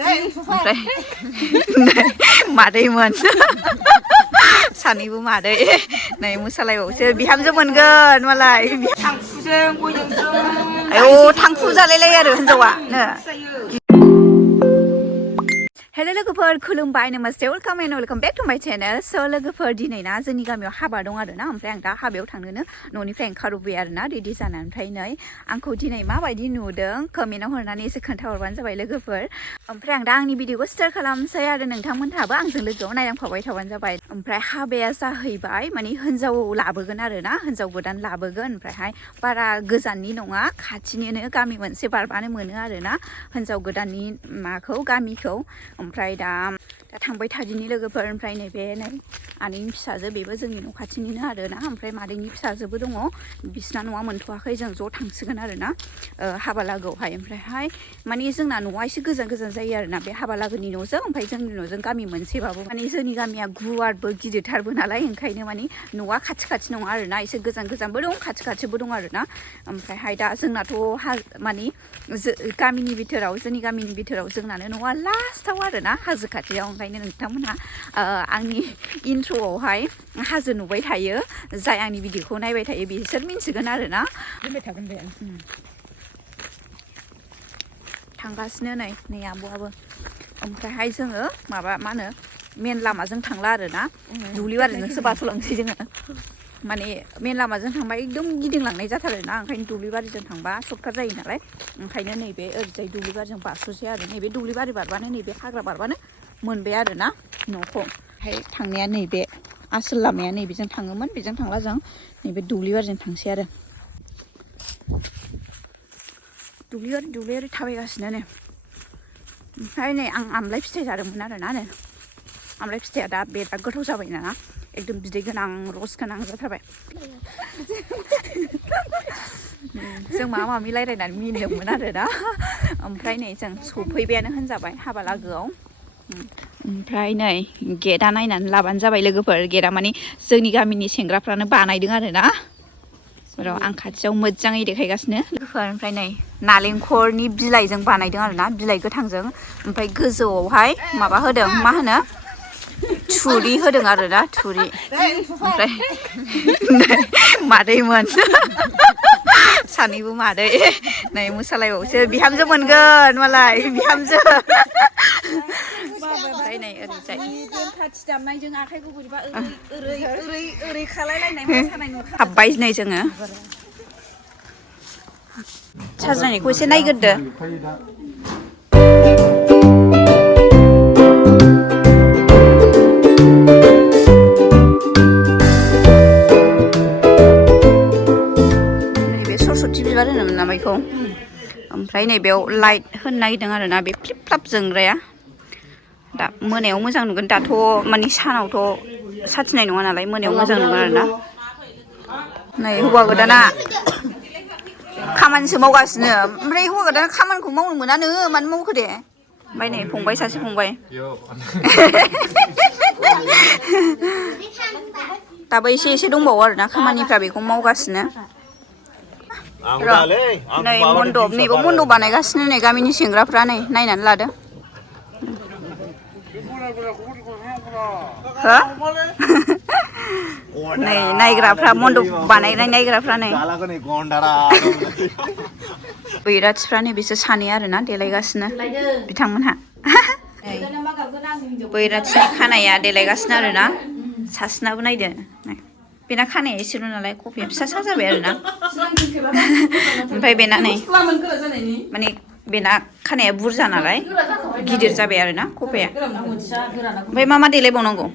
ओमफ्राय मादैमोन सानैबो मादै नै मोसालायबावसो बिहामजो मोनगोन मालाय थांफुजों गयजोंसो आयौ थांफु जालायलायो आरो हिनजावा नो हेलो लोगोफोर खुलुमबाय नमस्ते welcome and welcome back to my channel स' लोगोफोर दिनै ना जोंनि गामियाव हाबा दं आरो ना ओमफ्राय आं दा हाबायाव थांनोनो न'निफ्राय ओंखारबोबाय आरो ना रेडि जानानै ओमफ्राय नै आंखौ दिनै माबायदि नुदों कमेन्टआव हरनानै एसे खोन्थाहरबानो जाबाय लोगोफोर ओमफ्राय आं दा आंनि भिडिअखौ स्टार्ट खालामसै आरो नोंथांमोनहाबो आंजों लोगोआव नायलांफाबाय थाबानो जाबाय ओमफ्राय हाबाया जाहैबाय माने हिन्जाव लाबोगोन आरो ना हिन्जाव गोदान लाबोगोन ओमफ्रायहाय बारा गोजाननि नङा खाथिनिनो गामि मोनसे बारबानो मोनो आरो ना हिन्जाव गोदाननि माखौ गामिखौ ओमफ्राय दा थांबाय थादिनि लोगोफोर ओमफ्राय नैबे नै आनैनि फिसाजो बेबो जोंनि न' खाथिनिनो आरो ना ओमफ्राय मादैनि फिसाजोबो दङ बिसिना न'आ मोनथ'वाखै जों ज' थांसिगोन आरो ना हाबा लागोआवहाय ओमफ्रायहाय माने जोंना न'आ एसे गोजान गोजान जायो आरो ना बे हाबा लागोनि न'जों ओमफ्राय जोंनि न'जों गामि मोनसेबाबो माने जोंनि गामिया गुवारबो गिदिरथारबो नालाय ओंखायनो माने न'आ खाथि खाथि नङा आरो ना एसे गोजान गोजानबो दं खाथि खाथिबो दं आरो ना ओमफ्रायहाय दा जोंनाथ' माने गामिनि बिथोराव जोंनि गामिनि बिथोराव जोंनानो न'आ लास्टाव आरो ना हाजो खाथियाव ओंखायनो नोंथांमोनहा आंनि इन्ट्र'आवहाय हाजो नुबाय थायो जाय आंनि भिडिअखौ नायबाय थायो बिसोर मिन्थिगोन आरो ना थागोन दे थांगासिनो नै आब'आबो ओमफ्रायहाय जोङो माबा मा होनो मेन लामाजों थांला आरो ना दुब्लि बारिजोंसो बारस'लांसै जोङो माने मेन लामाजों थांबा एकदम गिदिंलांनाय जाथारो ना ओंखायनो दुब्लि बारिजों थांबा सर्टकाट जायो नालाय ओंखायनो नैबे ओरैजाय दुब्लि बारिजों बारस'सै आरो नैबे दुब्लि बारि बारबानो नैबे हाग्रा बारबानो मोनबाय आरो ना न'खौ ओमफ्राय थांनाया नैबे आसोल लामाया नैबेजों थाङोमोन बेजों थांला जों नैबे दुब्लि बारिजों थांसै आरो दुब्लियारि थाबायगासिनो नै ओमफ्राय नै आं आमलाय फिथाइ जादोंमोन आरो ना आमलाय फिथाइया दा बिराद गोथाव जाबाय ना एकदम बिदै गोनां रस गोनां जाथारबाय जों माबा माबि रायज्लायनानै मिनिदोंमोन आरो ना ओमफ्राय नै जों सफैबायानो होनजाबाय हाबा लागोआव ओमफ्राय नै गेटआ नायनानै लाबानो जाबाय लोगोफोर गेटआ माने जोंनि गामिनि सेंग्राफ्रानो बानायदों आरो ना र' आं खाथियाव मोजाङै देखायगासिनो लोगोफोर ओमफ्राय नै नालेंखरनि बिलाइजों बानायदों आरो ना बिलाइ गोथांजों ओमफ्राय गोजौआवहाय माबा होदों मा होनो थुरि होदों आरो ना थुरि ओमफ्राय मादैमोन सानैबो मादै नै मोसालायबावसो बिहामजो मोनगोन मालाय बिहामजो ओमफ्राय नै ओरैजाय खाथि दामनायजों आखाइखौ बोरैबा ओरै खालायलायनाय मोसानाय नुखादों हाबबाय नै जोङो साजायनायखौ एसे नायग्रोदो नैबे सरस्वती बिबार होनोमोन ना बेखौ ओमफ्राय नैबेयाव लाइट होनो नागिरदों आरो ना बे फ्लिप फ्लाप जोंग्राया दा मोनायाव मोजां नुगोन दाथ' माने सानावथ' साथिनाय नङा नालाय मोनायाव मोजां नुगोन आरो ना नै हौवा गोदाना खामानिसो मावगासिनो ओमफ्राय हौवा गोदाना खामानिखौ मावनो मोनानो मानो मावखो दे ओमफ्राय नै फंबाय सासे फंबाय दाबो एसे दंबावो आरो ना खामानिफ्रा बेखौ मावगासिनो नै मन्दप नैबो मन्दप बानायगासिनो नै गामिनि सेंग्राफ्रा नै नायनानै लादो हो नै नायग्राफ्रा मन्दप बानायनाय नायग्राफ्रा नै बैराथिफ्रा नै बिसोर सानै आरो ना देलायगासिनो बिथांमोनहा बैराथिनि खानाया देलायगासिनो आरो ना सासेनाबो नायदो बेना खानाया एसेल' नालाय कफिया फिसा जाबाय आरो ना ओमफ्राय बेना नै माने बेना खानाया बुरजा नालाय गिदिर जाबाय आरो ना कफिया ओमफ्राय मा देलायबावनांगौ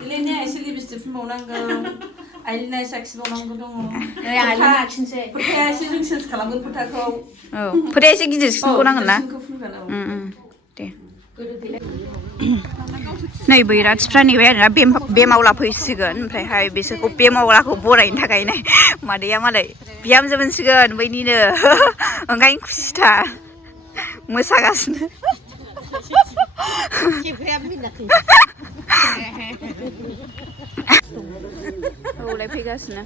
देलायनाया एसे लिपस्टिक फुनबावनांगौ आइलाइनार साखिबावनांगौ दङ फोथाया एसे जों चेन्ज खालामगोन फोथाखौ औ फोथाया एसे गिदिरसिनखौ नांगोन ना दे नै बैराथिफ्रा नेबाय आरोना बे मावला फैसिगोन ओमफ्रायहाय बिसोरखौ बे मावलाखौ बरायनो थाखाय नै मादैया मालाय बिहामजो मोनसिगोन बैनिनो ओंखायनो खुसिथार मोसागासिनो औलाय फैगासिनो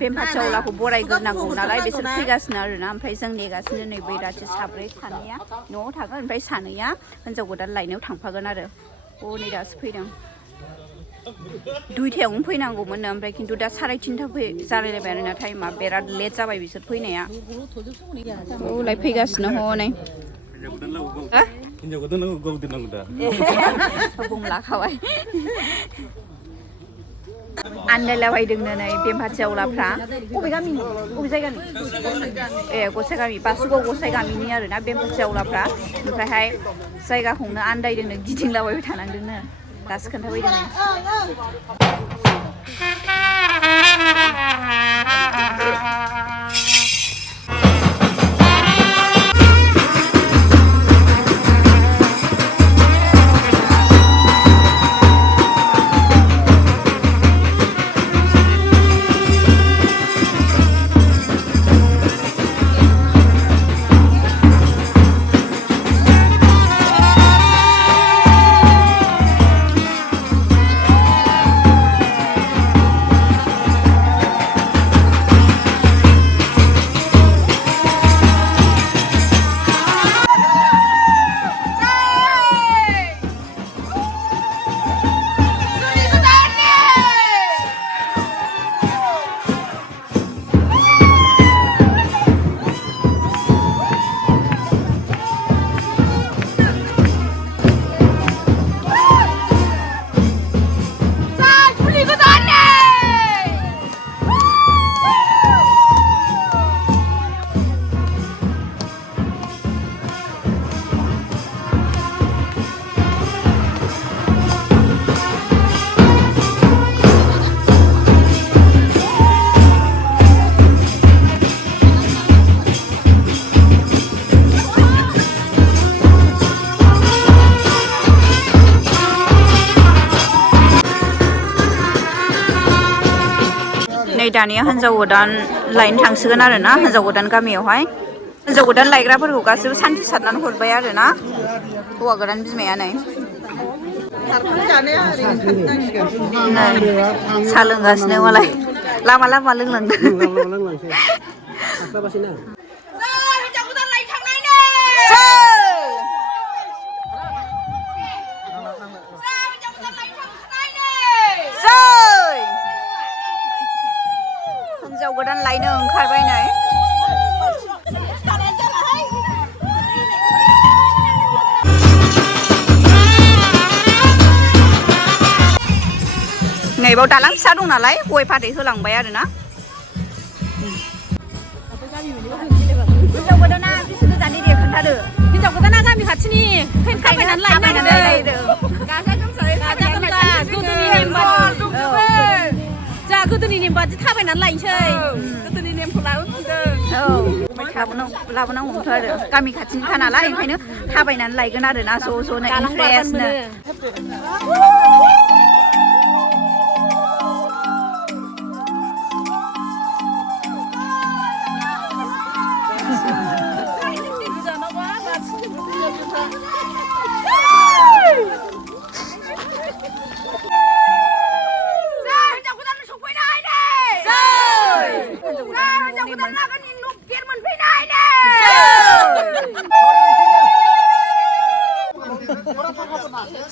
बेमफाथियावलाखौ बरायग्रोनांगौ नालाय बिसोर फैगासिनो आरोना ओमफ्राय जों नेगासिनो नै बैराथि साब्रै सानैया न'आव थागोन ओमफ्राय सानैया हिन्जाव गोदान लायनायाव थांफागोन आरो नै दासो फैदों 2थायावनो फैनांगौमोननो ओमफ्राय खिन्थु दा 3:30 जालायलायबाय आरोना टाइमा बिराद लेट जाबाय बिसोर फैनाया औलाय फैगासिनो हनै हिन्जाव गोदान गाव दोननांगौ दा बुंलाखाबाय आन्दायलाबायदोंनो नै बेमफाथियावलाफ्रा बबे गामिनि बबे जायगानि गसाइ गामि बासुगाव गसाइ गामिनि आरोना बेमफाथियावलाफ्रा ओमफ्रायहाय जायगाखौनो आन्दायदोंनो गिदिंलाबायबाय थानांदोंनो दासो खोन्थाबायदों नै दानिया हिन्जाव गोदान लायनो थांसिगोन आरोना हिन्जाव गोदान गामियावहाय हिन्जाव गोदान लायग्राफोरखौ गासैबो सान्थि सारनानै हरबाय आरोना हौवा गोदान बिमाया नै साहा लोंगासिनो मालाय लामा लामा लोंलांदों हिन्जाव गोदान लायनो ओंखारबाय नै नैबाव दालां फिसा दं नालाय गय फाथै होलांबाय आरोना हिन्जाव गोदाना बेसे गोजाननि दे खोन्थादो हिन्जाव गोदाना गामि खाथिनि ओंखायनो थाबायनानै लायनो गाजा गोमजायै गोदोनि नेम जा गोदोनि नेम बादि थाबायनानै लायनोसै गोदोनि नेमखौ लाबोफिनदों लाबोनांगौथ' आरो गामि खाथिनिखा नालाय ओंखायनो थाबायनानै लायगोन आरोना ज'-ज'नो इन्ट्रेस्टनो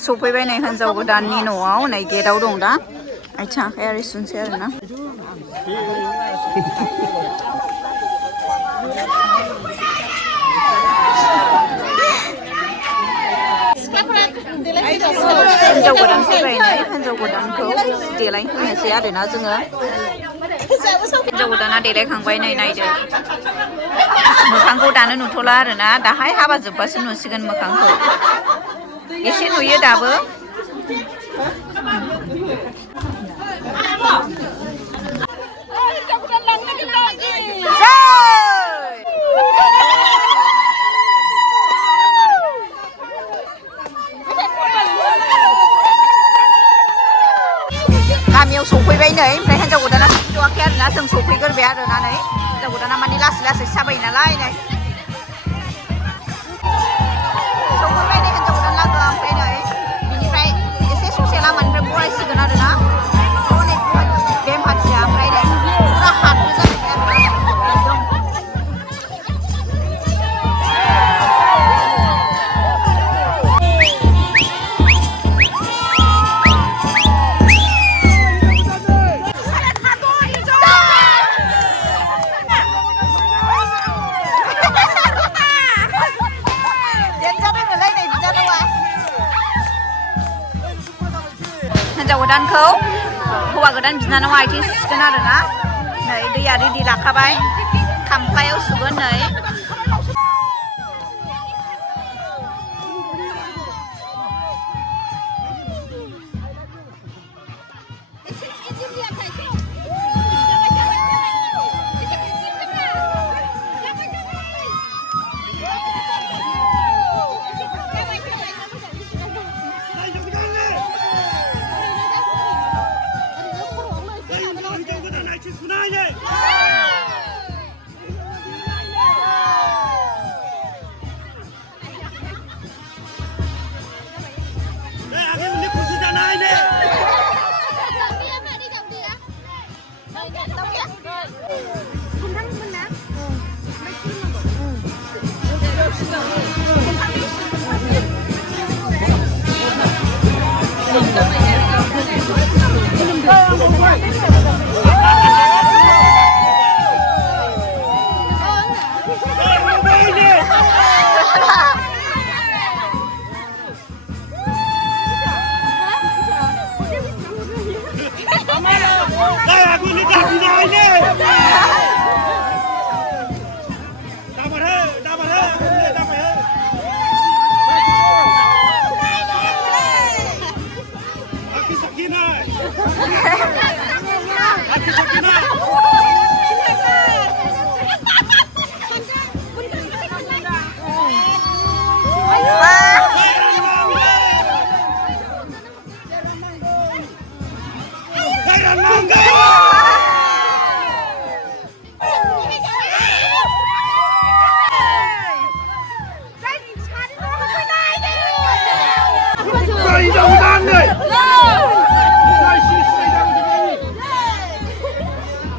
सफैबाय नै हिन्जाव गोदाननि न'आव नै गेटआव दं दा आथिं आखाइ आरि सुनसै आरोना हिन्जाव गोदान फैबाय नै हिन्जाव गोदानखौ देलायहोनोसै आरोना जोङो हिन्जाव गोदाना देलायखांबाय नै नायदो मोखांखौ दानो नुथ'ला आरोना दाहाय हाबा जोब्बासो नुसिगोन मोखांखौ एसे नुयो दाबो गामियाव सफैबाय नै ओमफ्राय हिन्जाव गोदाना सफैथ'वाखै आरोना जों सफैग्रोबाय आरोना नै हिन्जाव गोदाना माने लासै लासै साबायो नालाय नै सफैबाय नै हिन्जाव गोदान लागोआ ओमफ्राय नै बिनिफ्राय एसे हिन्जाव गोदानखौ हौवा गोदान बिनानावा आथिं सुसिगोन आरोना नै दैया रेडि लाखाबाय खामफ्लायाव सुगोन नै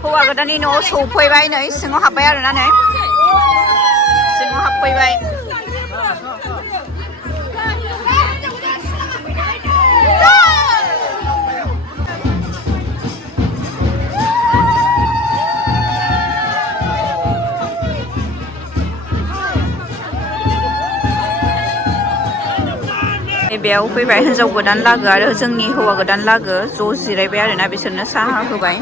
हौवा गोदाननि न'आव सौफैबाय नै सिङाव हाबबाय आरोना नै सिङाव हाबफैबाय बेयाव फैबाय हिन्जाव गोदान लागो आरो जोंनि हौवा गोदान लागो ज' जिरायबाय आरोना बिसोरनो साहा होबाय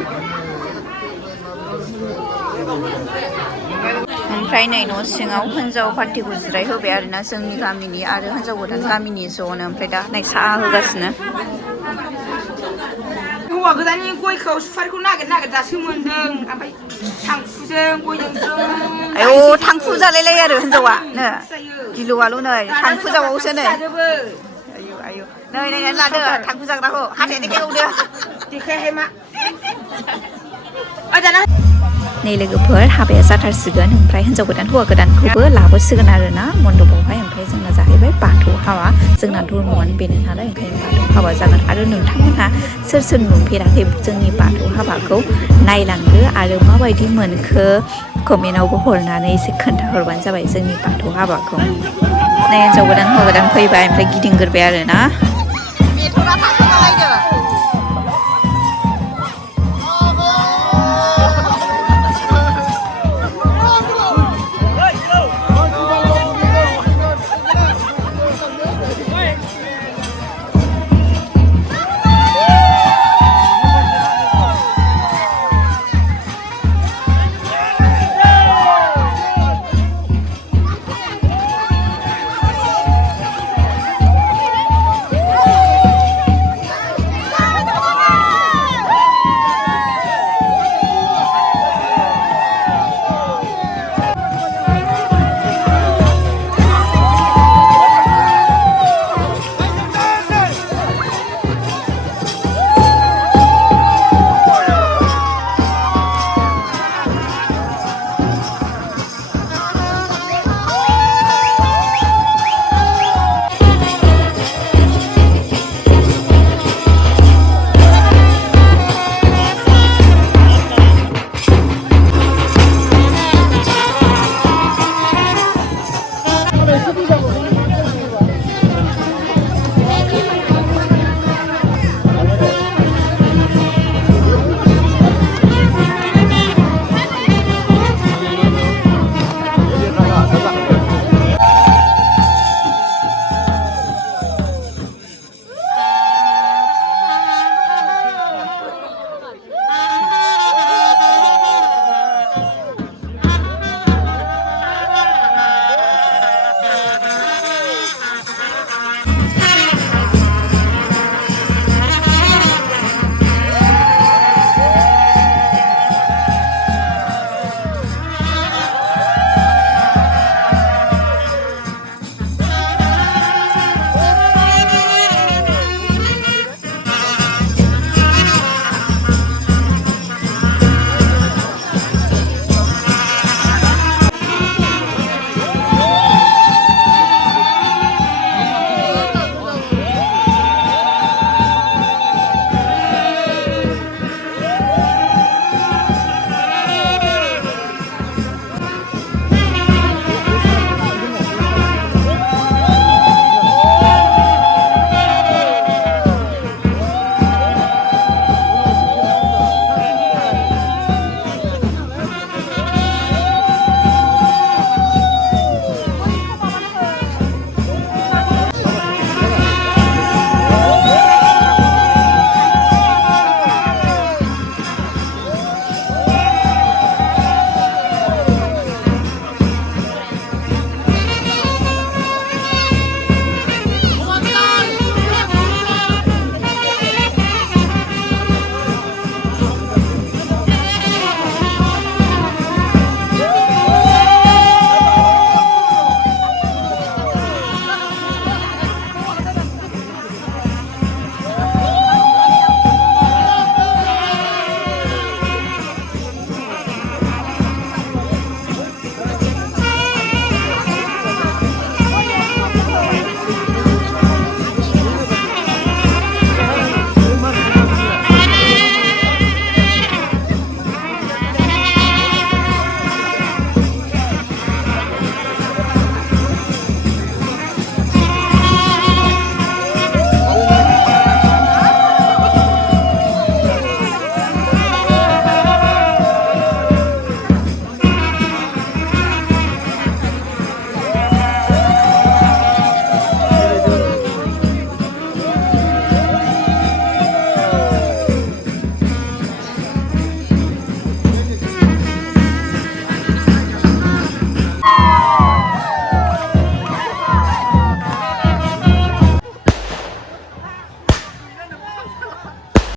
ओमफ्राय नै न' सिङाव हिन्जाव पार्टिखौ जिरायहोबाय आरोना जोंनि गामिनि आरो हिन्जाव गोदान गामिनि ज'नो ओमफ्राय दा नै साहा होगासिनो हौवा गोदाननि गयखौ सुफारिखौ नागिर दासो मोन्दों ओमफ्राय थांखुजों गयजों आयौ थांखु जालायलायो आरो हिन्जावा नो गिलुआल' नै थांखु जाबावोसो नै आयौ आयौ नै नै लादो थांखु जाग्राखौ हाथायनिखाय एवदो देखायहाय मा नै लोगोफोर हाबाया जाथारसिगोन ओमफ्राय हिन्जाव गोदान हौवा गोदानखौबो लाबोसिगोन आरोना मन्दपआवहाय ओमफ्राय जोंना जाहैबाय बाथौ हाबा जोंना धर्मआनो बेनो नालाय ओंखायनो बाथौ हाबा जागोन आरो नोंथांमोनहा सोर सोर नुफेराखै जोंनि बाथौ हाबाखौ नायलांदो आरो माबायदि मोनखो कमेन्टआवबो हरनानै एसे खोन्थाहरबानो जाबाय जोंनि बाथौ हाबाखौ नै हिन्जाव गोदान हौवा गोदान फैबाय ओमफ्राय गिदिंग्रोबाय आरोना